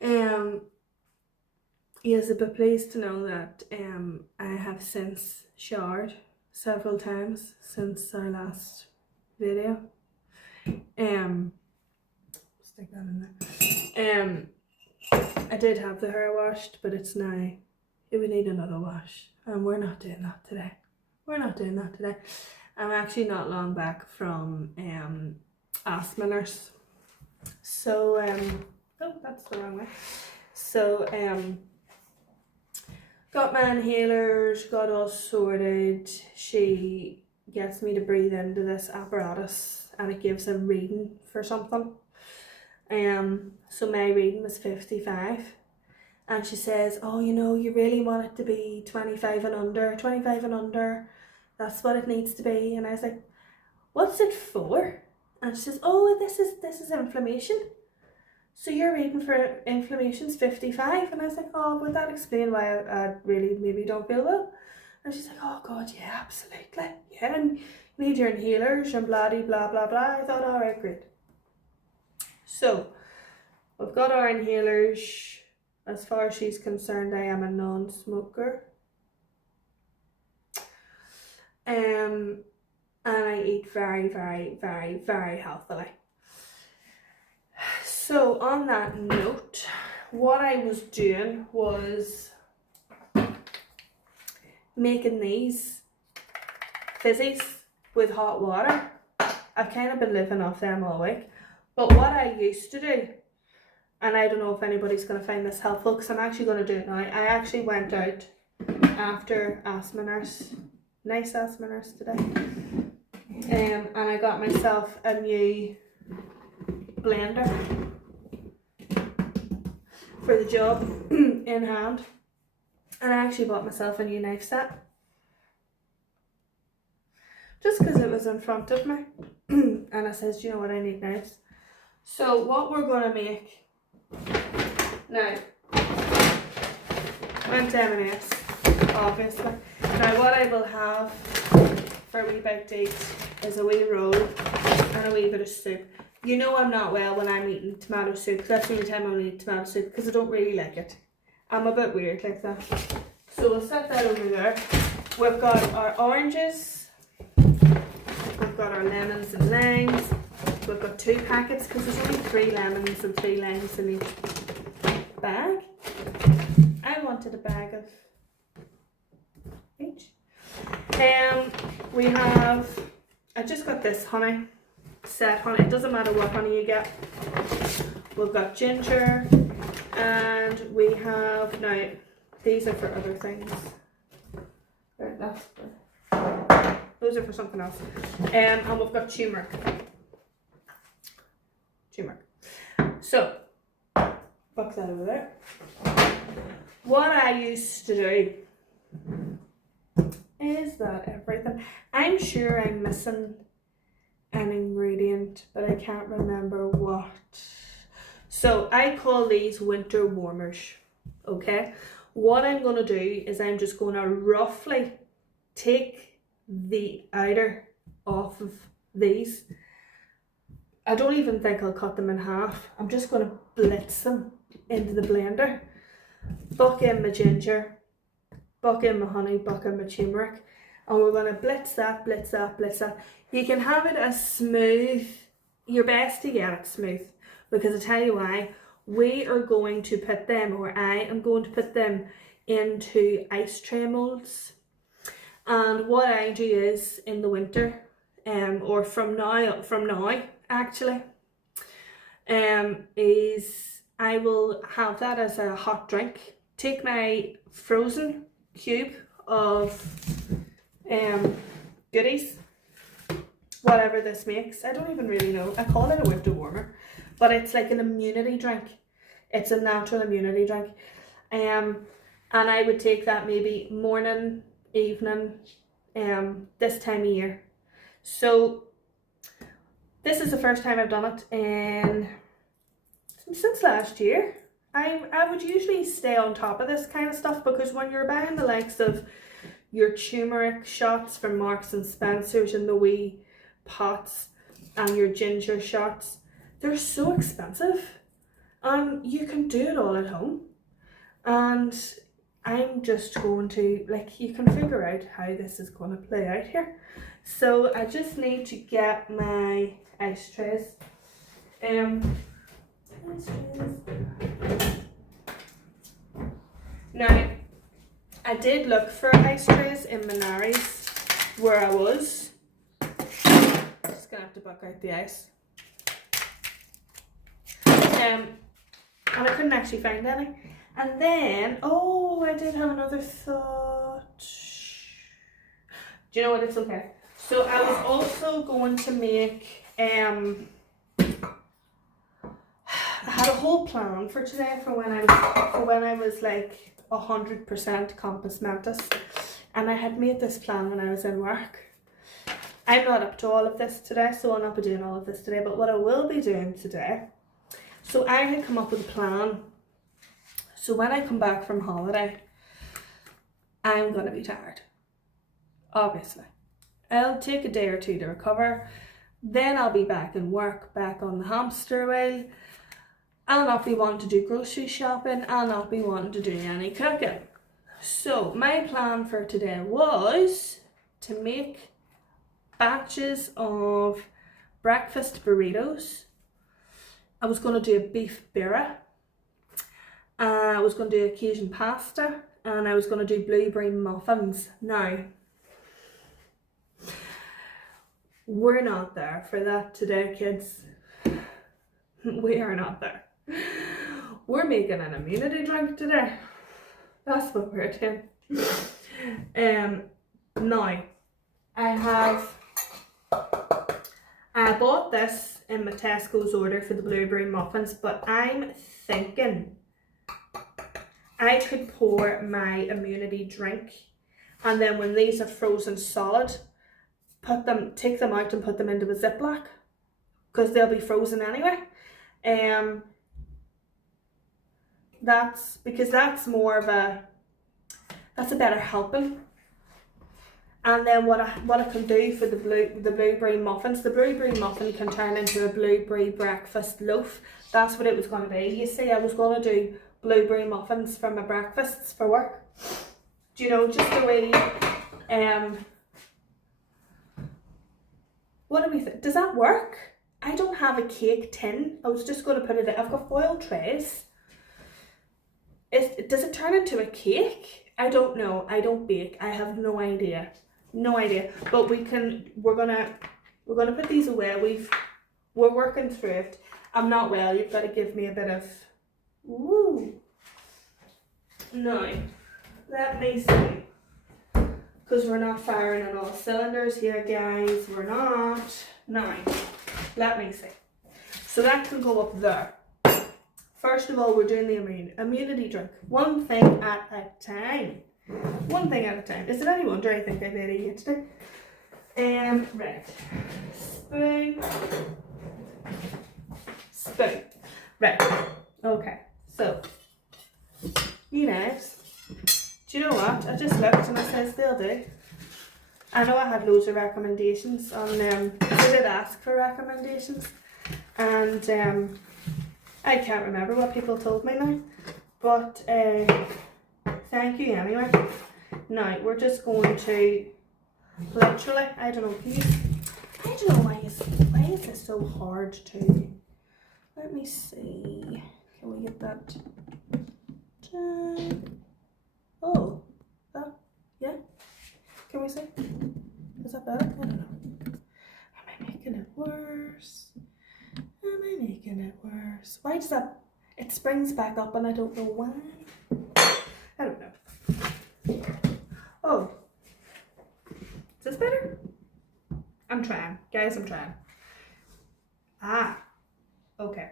well, yes, but pleased to know that I have since showered several times since our last video. Stick that in there. I did have the hair washed, but it's now, it would need another wash, and we're not doing that today. I'm actually not long back from asthma nurse. So oh, that's the wrong way. So got my inhalers, got all sorted. She gets me to breathe into this apparatus and it gives a reading for something. So my reading was 55, and she says, oh, you know, you really want it to be 25 and under, that's what it needs to be. And I was like, what's it for? And she says, oh, this is inflammation, so your reading for inflammation's 55. And I was like, oh, would that explain why I really maybe don't feel well? And she's like, oh god, yeah, absolutely, yeah, and you need your inhalers and blah blah blah blah. I thought, all right, great. So we've got our inhalers. As far as she's concerned, I am a non-smoker. And I eat very, very, very, very healthily. So on that note, what I was doing was making these fizzies with hot water. I've kind of been living off them all week. But what I used to do, and I don't know if anybody's going to find this helpful because I'm actually going to do it now. I actually went out after asthma nurse, nice asthma nurse today, and I got myself a new blender for the job in hand, and I actually bought myself a new knife set just because it was in front of me and I says, do you know what, I need knives. So what we're going to make now, went to M&S, obviously. Now what I will have for a wee bite to eat is a wee roll and a wee bit of soup. You know I'm not well when I'm eating tomato soup. That's the only time I'll eat tomato soup because I don't really like it. I'm a bit weird like that. So we'll set that over there. We've got our oranges. We've got our lemons and limes. We've got 2 packets because there's only 3 lemons and 3 limes in each bag. I wanted a bag of each. We have, I just got this honey, set honey. It doesn't matter what honey you get. We've got ginger, and we have, now these are for other things. Those are for something else. And we've got turmeric. So, box that over there. What I used to do is that everything, I'm sure I'm missing an ingredient, but I can't remember what. So I call these winter warmers, okay? What I'm going to do is I'm just going to roughly take the outer off of these. I don't even think I'll cut them in half. I'm just going to blitz them into the blender. Buck in my ginger, buck in my honey, buck in my turmeric. And we're going to blitz that, blitz that, blitz that. You can have it as smooth, your best to get it smooth. Because I tell you why, we are going to put them, or I am going to put them into ice tray molds. And what I do is, in the winter, or from now actually, is I will have that as a hot drink. Take my frozen cube of goodies, whatever this makes. I don't even really know. I call it a winter warmer, but it's like an immunity drink. It's a natural immunity drink. And I would take that maybe morning, evening, this time of year. So this is the first time I've done it since last year. I would usually stay on top of this kind of stuff because when you're buying the likes of your turmeric shots from Marks and Spencer's in the wee pots and your ginger shots, they're so expensive. And you can do it all at home. And I'm just going to, like, you can figure out how this is going to play out here. So I just need to get my ice trays. Now, I did look for ice trays in Minari's where I was. Just gonna have to buck out the ice. And I couldn't actually find any. And then, oh, I did have another thought. Do you know what? It's okay. So I was also going to make, I had a whole plan for today for when I was like 100% compass mentis, and I had made this plan when I was in work. I'm not up to all of this today, so I'll not be doing all of this today, but what I will be doing today, so I had come up with a plan. So when I come back from holiday, I'm going to be tired, obviously. I'll take a day or two to recover, then I'll be back in work, back on the hamster wheel. I'll not be wanting to do grocery shopping, I'll not be wanting to do any cooking. So my plan for today was to make batches of breakfast burritos. I was going to do a beef birra. I was going to do Cajun pasta, and I was going to do blueberry muffins. Now, we're not there for that today, kids. We are not there. We're making an immunity drink today. That's what we're doing. Now, I bought this in my Tesco's order for the blueberry muffins, but I'm thinking I could pour my immunity drink, and then when these are frozen solid, take them out and put them into a Ziploc, because they'll be frozen anyway. That's a better helping. And then what I can do for the blueberry muffins, the blueberry muffin can turn into a blueberry breakfast loaf. That's what it was going to be. You see, I was going to do blueberry muffins for my breakfasts for work. Do you know, just the way, what do we think? Does that work? I don't have a cake tin. I was just going to put it in. I've got foil trays. Does it turn into a cake? I don't know. I don't bake. I have no idea. No idea. But we're gonna put these away. We're working through it. I'm not well. You've got to give me a bit of woo. Now, let me see. Because we're not firing on all cylinders here, guys. We're not. Now, let me see. So that can go up there. First of all, we're doing the immunity drink. One thing at a time. One thing at a time. Is it any wonder I think I made a hit today? Right. Spoon. Right. Okay. So, you knives. Do you know what? I just looked and it says they'll do. I know I had loads of recommendations on them. I did ask for recommendations, and I can't remember what people told me now, but thank you anyway. Now we're just going to literally, I don't know, I don't know why is this so hard to, let me see, can we get that done? Oh, that, yeah, can we see? Is that better? I don't know. Am I making it worse? Am I making it worse? Why does that, it springs back up and I don't know why. I don't know. Oh, is this better? I'm trying, guys, I'm trying. Ah, okay,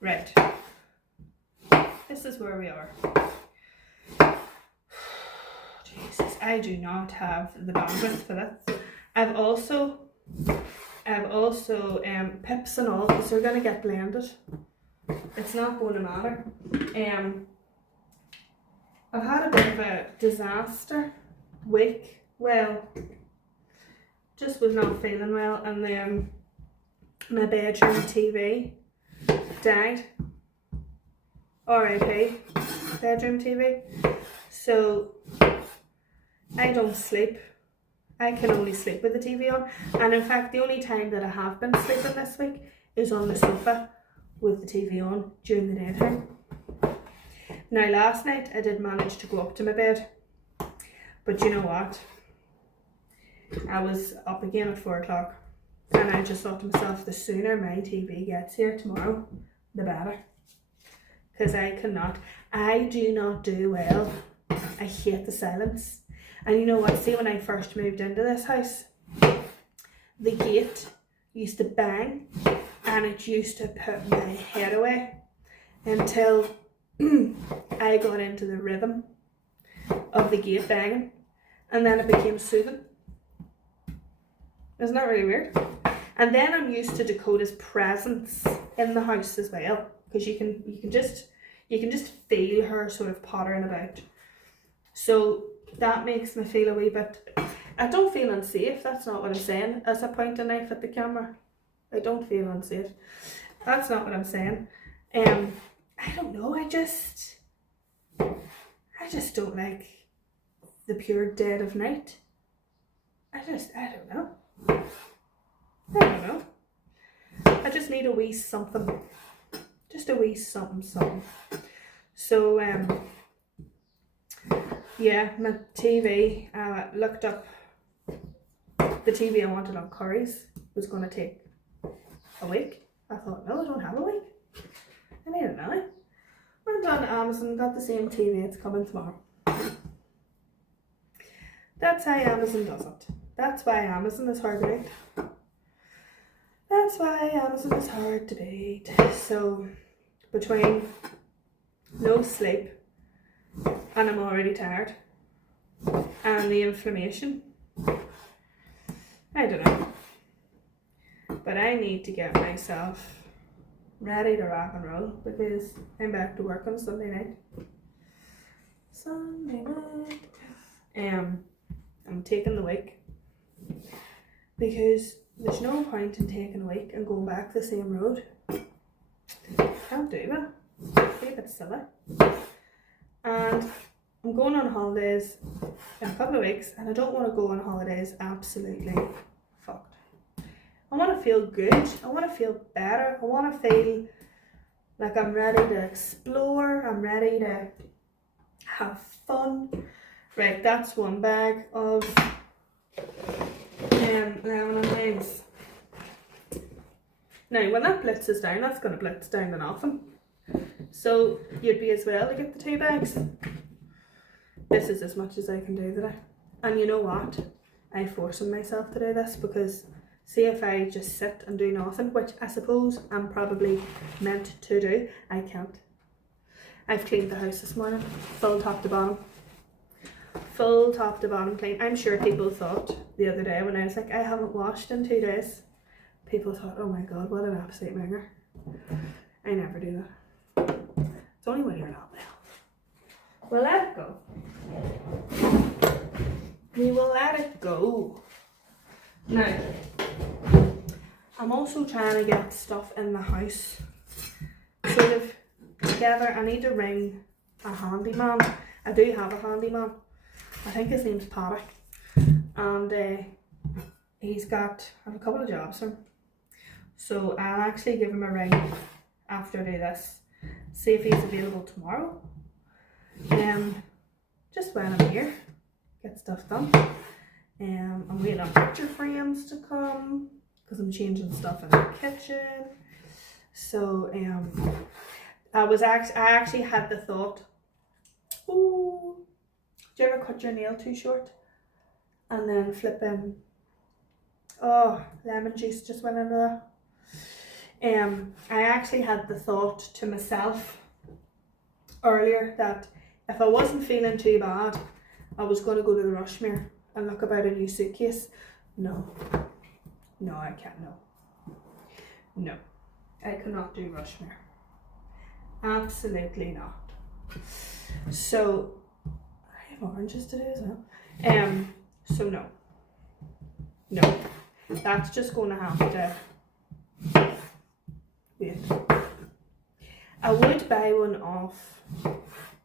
right. This is where we are. Jesus, I do not have the bandwidth for this. I've also pips and all, because they're going to get blended. It's not going to matter. I've had a bit of a disaster week. Well, just was not feeling well, and then my bedroom TV died. RIP bedroom TV. So I don't sleep. I can only sleep with the TV on. And in fact, the only time that I have been sleeping this week is on the sofa with the TV on during the daytime. Now last night I did manage to go up to my bed. But you know what? I was up again at 4 o'clock. And I just thought to myself, the sooner my TV gets here tomorrow, the better. Because I do not do well. I hate the silence. And you know what, see when I first moved into this house, the gate used to bang and it used to put my head away until I got into the rhythm of the gate banging, and then it became soothing. Isn't that really weird? And then I'm used to Dakota's presence in the house as well, because you can just feel her sort of pottering about. So that makes me feel a wee bit, I don't feel unsafe, that's not what I'm saying, as I point a knife at the camera. I don't feel unsafe. That's not what I'm saying. I don't know, I just don't like the pure dead of night. I don't know. I don't know. I just need a wee something. Just a wee something. So, yeah, my TV, looked up the TV I wanted on Curry's was going to take a week. I thought, no, I don't have a week. I need it now. Went on Amazon, got the same TV, it's coming tomorrow. That's how Amazon does it. That's why Amazon is hard to beat. That's why Amazon is hard to beat. So, between no sleep, and I'm already tired, and the inflammation, I don't know. But I need to get myself ready to rock and roll, because I'm back to work on Sunday night. I'm taking the week, because there's no point in taking a week and going back the same road. Can't do that. It's a bit silly. And I'm going on holidays in a couple of weeks, and I don't want to go on holidays absolutely fucked. I want to feel good. I want to feel better. I want to feel like I'm ready to explore. I'm ready to have fun. Right, that's one bag of lemon and legs. Now, when that blitzes down, that's going to blitz down to nothing. So, you'd be as well to get the 2 bags. This is as much as I can do today. And you know what? I'm forcing myself to do this, because see if I just sit and do nothing, which I suppose I'm probably meant to do, I can't. I've cleaned the house this morning, full top to bottom. Full top to bottom clean. I'm sure people thought the other day when I was like, I haven't washed in 2 days. People thought, oh my god, what an absolute minger. I never do that. It's only when you're not well. We'll let it go. We will let it go. Now, I'm also trying to get stuff in the house sort of together. I need to ring a handyman. I do have a handyman. I think his name's Paddy. And I have a couple of jobs for him. So I'll actually give him a ring after I do this. See if he's available tomorrow. Just when I'm here, get stuff done. I'm waiting on picture frames to come because I'm changing stuff in the kitchen. So I actually had the thought, ooh, do you ever cut your nail too short and then flip in? Oh, lemon juice just went into that. I actually had the thought to myself earlier that if I wasn't feeling too bad, I was going to go to the Rushmere and look about a new suitcase. No, I can't. No, I cannot do Rushmere. Absolutely not. So I have oranges today as well. So no, that's just going to have to wait. I would buy one off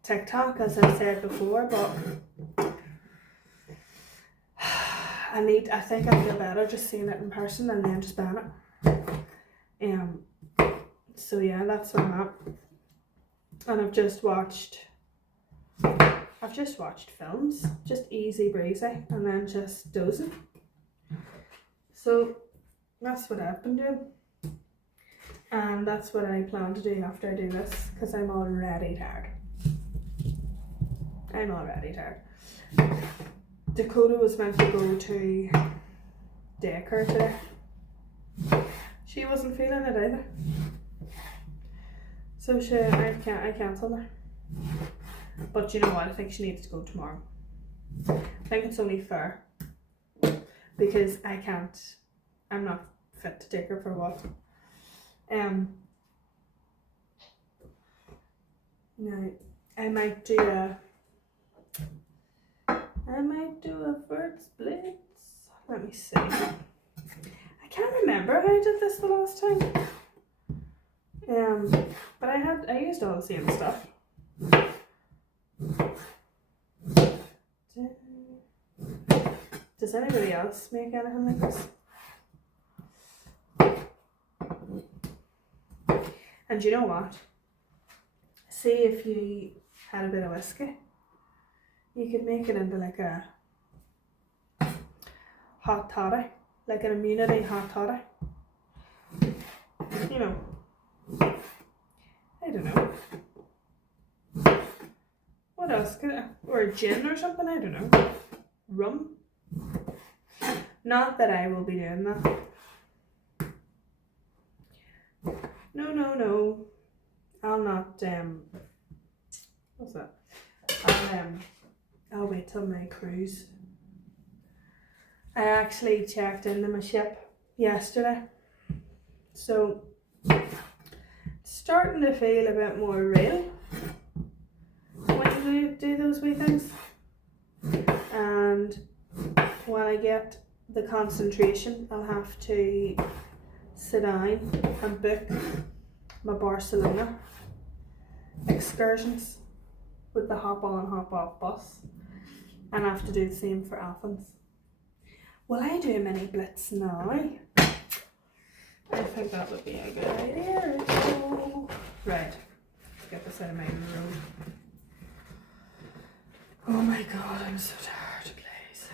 TikTok, as I've said before, but I think I feel better just seeing it in person and then just buying it. So yeah, that's where I'm at. And I've just watched films, just easy breezy, and then just dozing. So that's what I've been doing. And that's what I plan to do after I do this, because I'm already tired. Dakota was meant to go to daycare today. She wasn't feeling it either. So I cancelled her. But you know what? I think she needs to go tomorrow. I think it's only fair. Because I'm not fit to take her for what. No, I might do a first blitz. Let me see. I can't remember how I did this the last time. But I used all the same stuff. Does anybody else make anything like this? And you know what? See, if you had a bit of whiskey, you could make it into like a hot toddy, like an immunity hot toddy. You know, I don't know. What else could I, or a gin or something, I don't know. Rum. Not that I will be doing that. No. I'll not, what's that? I'll wait till my cruise. I actually checked into my ship yesterday. So, starting to feel a bit more real when you do those wee things. And when I get the concentration, I'll have to sit down and book my Barcelona excursions with the hop on hop off bus, and I have to do the same for Athens. Will I do a mini blitz now? I think that would be a good idea. Right, let's get this out of my room. Oh my god, I'm so tired, please.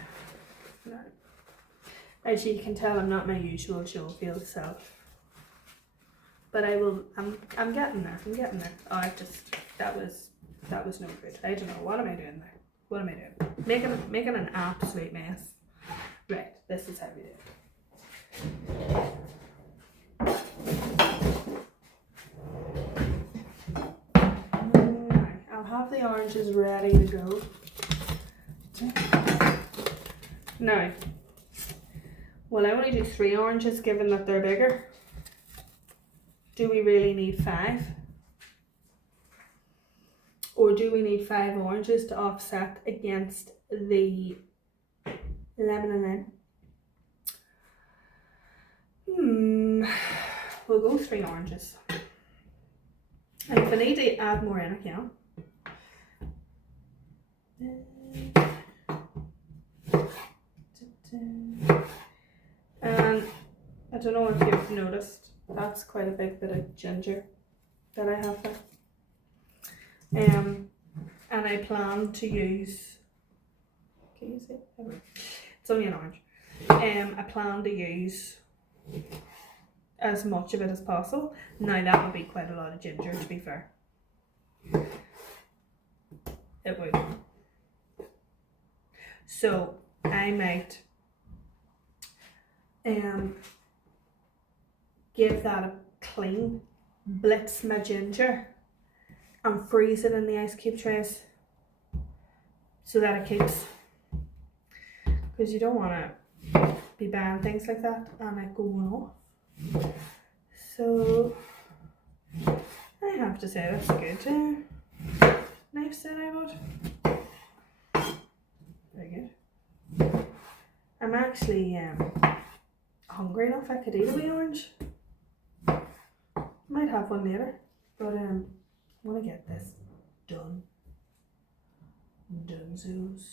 No. As you can tell, I'm not my usual show field self. But I will, I'm getting there. Oh, that was no good. I don't know, what am I doing there? What am I doing? Making an absolute mess. Right, this is how we do it. Right, I'll have the oranges ready to go. Now, will I only do 3 oranges given that they're bigger? Do we really need 5? Or do we need 5 oranges to offset against the lemon and lime? We'll go 3 oranges. And if I need to add more in, I can. And I don't know if you've noticed, that's quite a big bit of ginger that I have there. And I plan to use, can you see? It's only an orange. I plan to use as much of it as possible. Now that would be quite a lot of ginger, to be fair. It would. So I might give that a clean, blitz my ginger and freeze it in the ice cube trays so that it keeps, because you don't want to be buying things like that and it going off. So I have to say that's a good knife set I bought. Very good. I'm actually hungry enough I could eat a wee orange. Might have one later. But I want to get this done. Dunzos.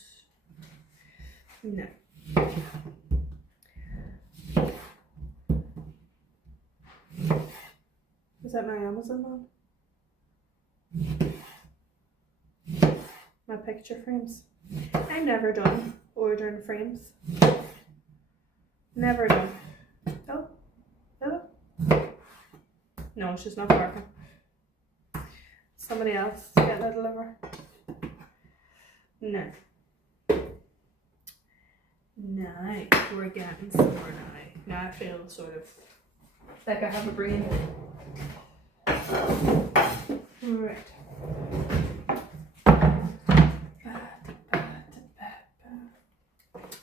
No. Is that my Amazon one? My picture frames. I'm never done ordering frames. Never done. Oh. Oh. No, she's not working. Somebody else getting it delivered. No. Now we're getting somewhere now. Now I feel sort of like I have a brain. Right.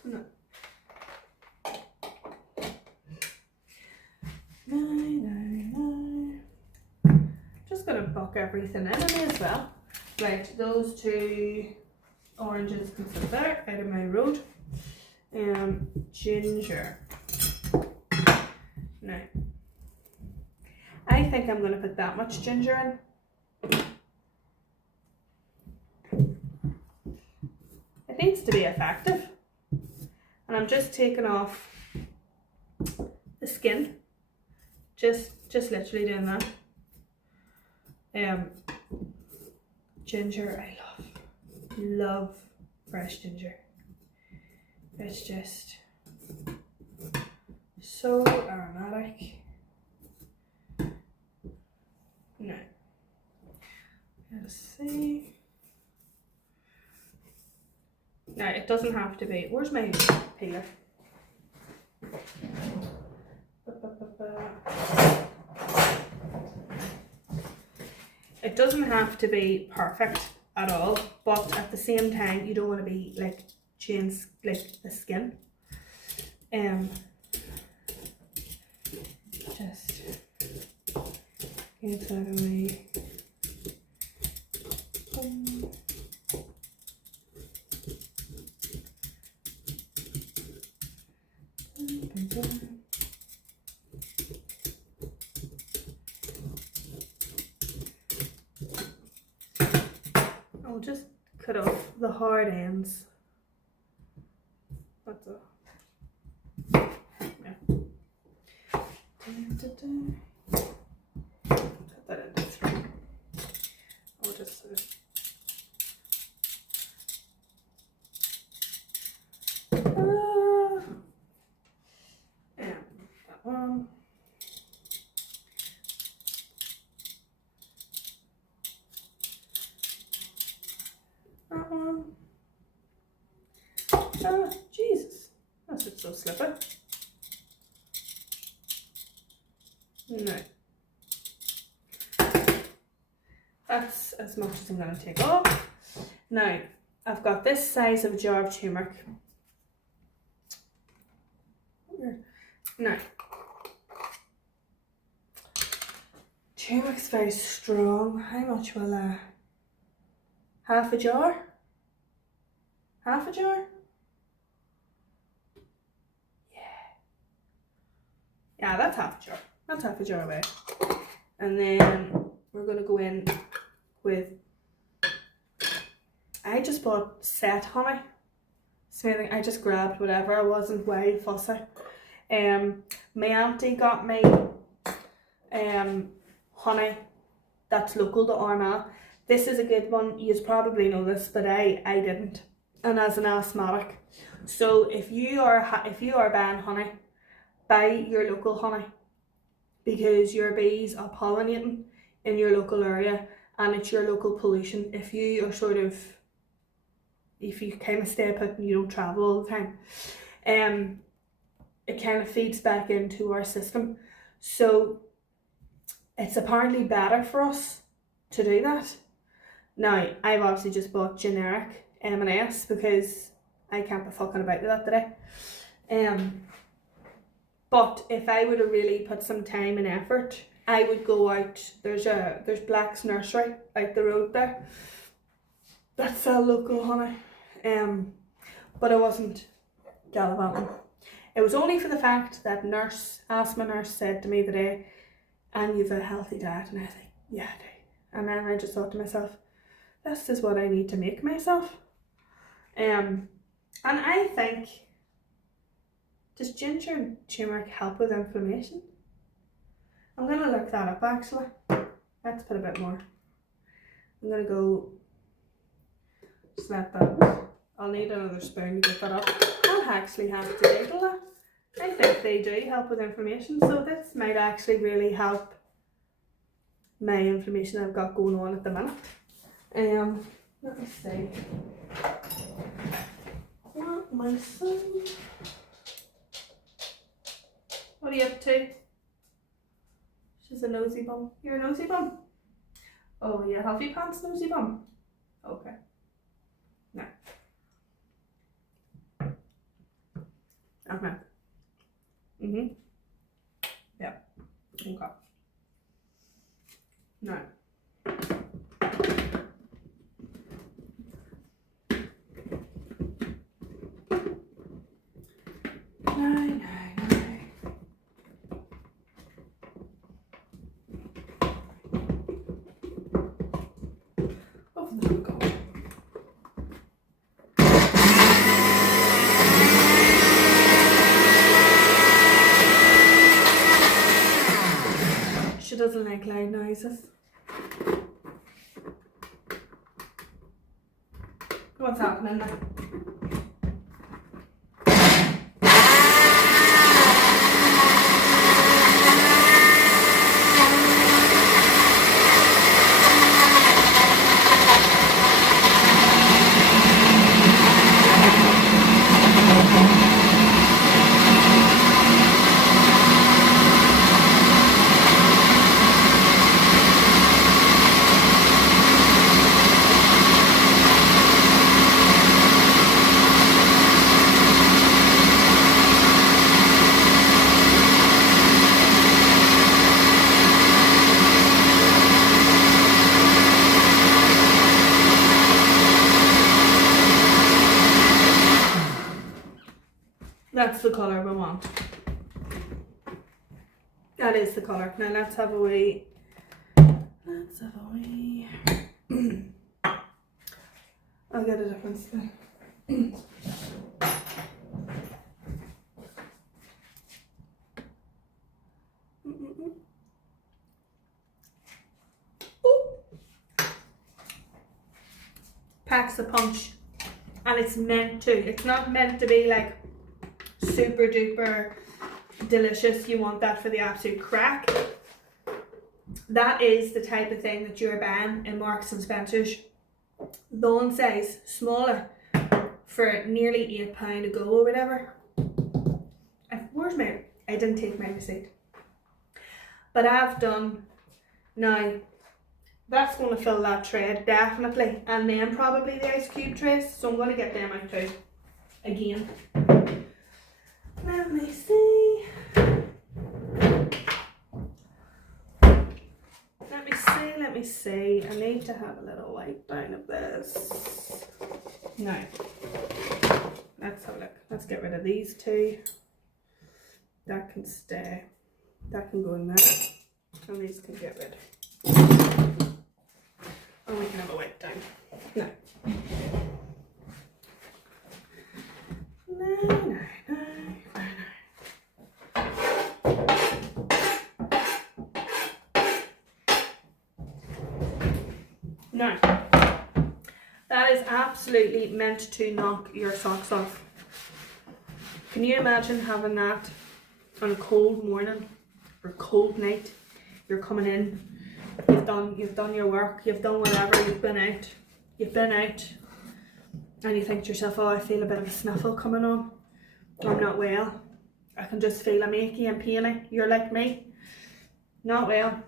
No. No. Just gonna buck everything in as well. Right, those two oranges can sit there out of my road. Ginger. Now, I think I'm going to put that much ginger in. It needs to be effective. And I'm just taking off the skin. Just literally doing that. Ginger, I love fresh ginger. It's just so aromatic. No. Let's see. No, it doesn't have to be. Where's my peeler? It doesn't have to be perfect at all, but at the same time, you don't want to be like change like the skin. Just get that away. I'll just cut off the hard ends. That's all. Yeah. Put that into three. I'll just sort of. And that one. That one. Jesus. That's just so slippery. No. That's as much as I'm going to take off. Now, I've got this size of jar of turmeric. Now, turmeric's very strong. How much will half a jar? Half a jar? Yeah, that's half a jar. That's half a jar away. And then we're going to go in with, I just bought set honey. Smelling, I just grabbed whatever. I wasn't wild fussy. My auntie got me honey that's local to Armagh. This is a good one. You probably know this, but I didn't. And as an asthmatic, so if you are buying honey, buy your local honey, because your bees are pollinating in your local area and it's your local pollution. If you are if you kind of stay put and you don't travel all the time, it kind of feeds back into our system. So it's apparently better for us to do that. Now, I've obviously just bought generic M&S because I can't be fucking about with that today. But if I would have really put some time and effort, I would go out. There's Black's Nursery out the road there that sell local honey. But I wasn't gallivanting. It was only for the fact that asthma nurse said to me today, and you've a healthy diet, and I think, Yeah, I do. And then I just thought to myself, this is what I need to make myself. And I think, does ginger and turmeric help with inflammation? I'm going to look that up actually. Let's put a bit more. I'm going to go, just let that, I'll need another spoon to get that up. I'll actually have to Google that. I think they do help with inflammation, so this might actually really help my inflammation I've got going on at the minute. Let me see. What, my son? What are you up to? She's a nosy bum. You're a nosy bum? Oh yeah, healthy pants nosy bum? Okay. No. Okay. Yeah. Okay. No. No. Off the go. She doesn't like loud noises. What's happening now? That's the colour we want. That is the colour. Now let's have a wee. I'll get a different spoon. Packs a punch. And it's meant to. It's not meant to be like super duper delicious. You want that for the absolute crack. That is the type of thing that you're buying in Marks and Spencer's. Lawn size, smaller, for nearly £8 a go or whatever. Where's my, I didn't take my receipt. But I've done, now that's going to fill that tray definitely, and then probably the ice cube trays, so I'm going to get them out too, again. Let me see. Let me see. I need to have a little wipe down of this. Now, let's have a look. Let's get rid of these two. That can stay. That can go in there. And these can get rid. And we can have a wipe down. No. No. Now, that is absolutely meant to knock your socks off. Can you imagine having that on a cold morning or cold night? You're coming in, you've done your work, you've done whatever, you've been out, and you think to yourself, oh, I feel a bit of a sniffle coming on. I'm not well. I can just feel I'm achy and painy. You're like me. Not well.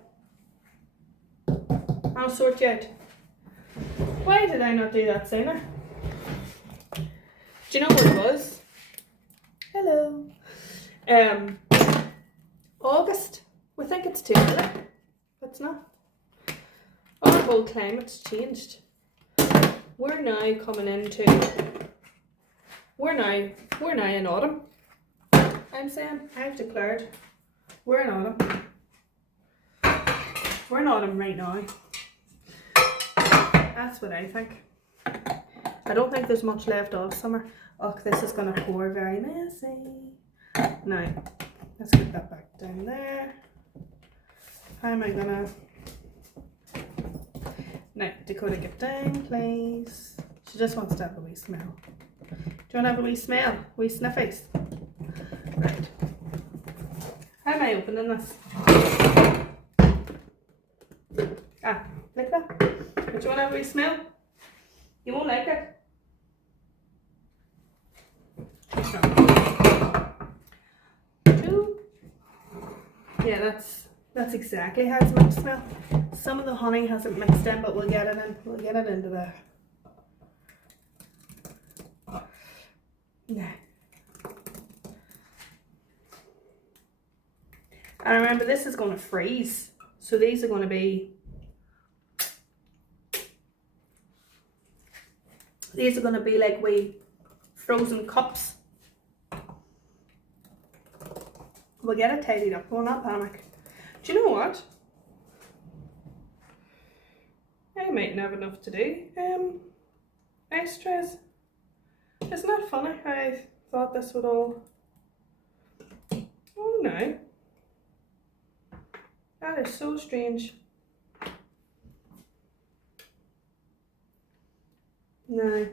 I'll sort you out. Why did I not do that sooner? Do you know what it was? Hello. August. We think it's too early. It's not. Our whole climate's changed. We're now coming into. We're now in autumn. I'm saying, I've declared we're in autumn. we're in autumn right now. That's what I think. I don't think there's much left of summer. Oh, this is going to pour very messy. Now, let's get that back down there. How am I going to... Now, Dakota, get down, please. She just wants to have a wee smell. Do you want to have a wee smell? Wee sniffies? Right. How am I opening this? Ah, like that. Do you want to have a wee smell? You won't like it. Two. Yeah, that's exactly how it's meant to smell. Some of the honey hasn't mixed in, but we'll get it in. We'll get it into the... Nah. And remember, this is going to freeze. So these are going to be... These are going to be like wee frozen cups. We'll get it tidied up. We'll not panic. Do you know what? I mightn't have enough to do. Ice trays. Isn't that funny? I thought this would all... Oh no. That is so strange. No.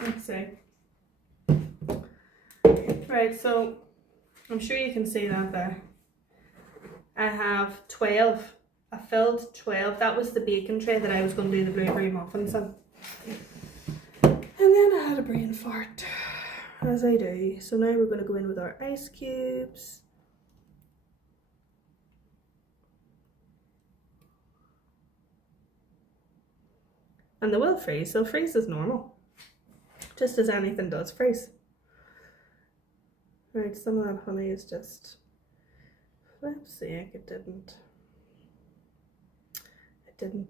Let's see. Right, so I'm sure you can see that there. I have 12. I filled 12. That was the baking tray that I was going to do the blueberry muffins in. And then I had a brain fart, as I do. So now we're going to go in with our ice cubes. And they will freeze. They'll freeze as normal. Just as anything does freeze. Right, some of that honey is just... Flip's sake, it didn't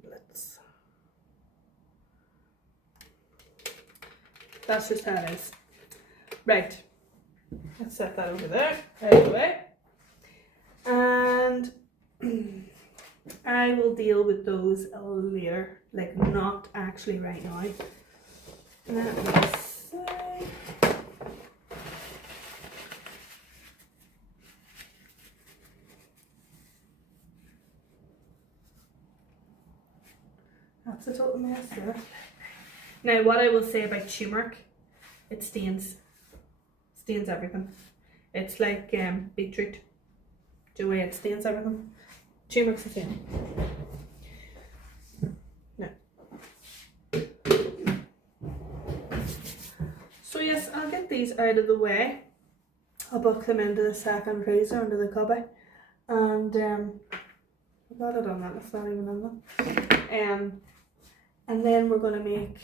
blitz. That's just how it is. Right, let's set that over there, out of the way. And I will deal with those later, like not actually right now. Let me see. That's a total mess there. Now, what I will say about turmeric, it stains everything. It's like beetroot, the way it stains everything. Turmeric's the same. No. So yes, I'll get these out of the way. I'll book them into the second freezer under the cupboard, and I got it on that. It's not even in them. And then we're going to make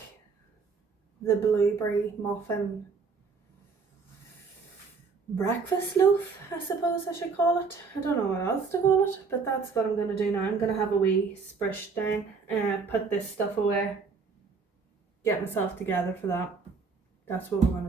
the blueberry muffin breakfast loaf, I suppose I should call it. I don't know what else to call it, but that's what I'm going to do now. I'm going to have a wee sprish down and put this stuff away, get myself together for that. That's what we're going to do.